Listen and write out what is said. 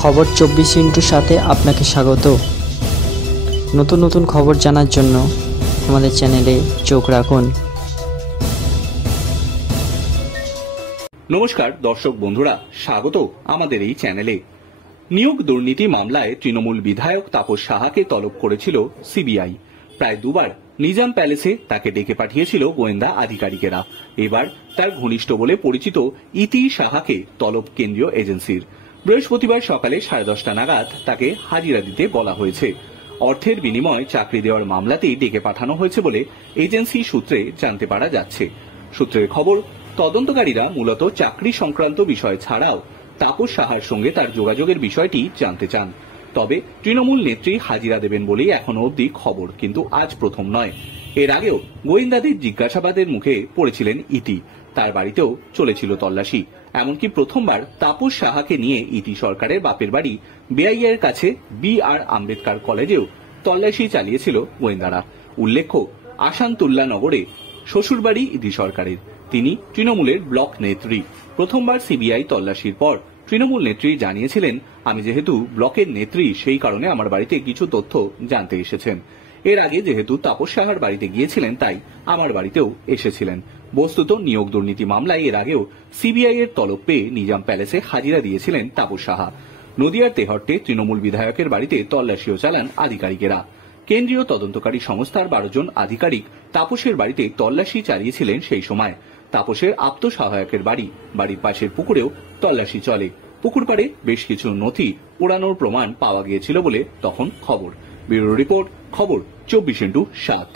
খবর 24 সাথে আপনাকে স্বাগত। নতুন নতুন খবর জানার জন্য আমাদের চ্যানেলে চোখ রাখুন। নমস্কার দর্শক বন্ধুরা, স্বাগত আমাদের এই চ্যানেলে। নিয়োগ দুর্নীতি মামলায় তৃণমূল বিধায়ক তাপস সাহাকে তলব করেছিল সিবিআই। প্রায় দুবার নিজাম প্যালেসে তাকে ডেকে পাঠিয়েছিল গোয়েন্দা আধিকারিকেরা। এবার তার ঘনিষ্ঠ বলে পরিচিত ইতি সাহাকে তলব কেন্দ্রীয় এজেন্সির। বৃহস্পতিবার সকালে 10:30 নাগাদ তাকে হাজিরা দিতে বলা হয়েছে। অর্থের বিনিময়ে চাকরি দেওয়ার মামলাতেই ডেকে পাঠানো হয়েছে বলে এজেন্সি সূত্রে জানতে পারা যাচ্ছে। সূত্রের খবর, তদন্তকারীরা মূলত চাকরি সংক্রান্ত বিষয় ছাড়াও তাপস সাহার সঙ্গে তার যোগাযোগের বিষয়টি জানতে চান। তবে তৃণমূল নেত্রী হাজিরা দেবেন বলেই এখনো অবধি খবর, কিন্তু আজ প্রথম নয়। এর আগেও গোয়েন্দাদের জিজ্ঞাসাবাদের মুখে পড়েছিলেন ইতি। তার বাড়িতেও চলেছিল তল্লাশি। এমনকি প্রথমবার তাপস সাহাকে নিয়ে ইতি সরকারের বাপের বাড়ি বেআইয়ের কাছে BR আম্বেদকর কলেজেও তল্লাশি চালিয়েছিল গোয়েন্দারা। উল্লেখ্য, আসানতুল্লাহ নগরে শ্বশুরবাড়ি ইতি সরকারের। তিনি তৃণমূলের ব্লক নেত্রী। প্রথমবার সিবিআই তল্লাশির পর তৃণমূল নেত্রী জানিয়েছিলেন, আমি যেহেতু ব্লকের নেত্রী সেই কারণে আমার বাড়িতে কিছু তথ্য জানতে এসেছেন। এর আগে যেহেতু তাপস সাহার বাড়িতে গিয়েছিলেন তাই আমার বাড়িতেও এসেছিলেন। বস্তুত নিয়োগ দুর্নীতি মামলায় এর আগেও সিবিআই এর তলব পেয়ে নিজাম প্যালেসে হাজিরা দিয়েছিলেন তাপস সাহা। নদিয়ার তেহট্টে তৃণমূল বিধায়কের বাড়িতে তল্লাশিও চালান আধিকারিকেরা। কেন্দ্রীয় তদন্তকারী সংস্থার 12 জন আধিকারিক তাপসের বাড়িতে তল্লাশি চালিয়েছিলেন সেই সময়। তাপসের আপ্ত সহায়কের বাড়ির পাশের পুকুরেও তল্লাশি চলে। পুকুর পাড়ে বেশ কিছু নথি পোড়ানোর প্রমাণ পাওয়া গিয়েছিল বলে তখন খবর। ব্যুরো রিপোর্ট, খবর 24x7।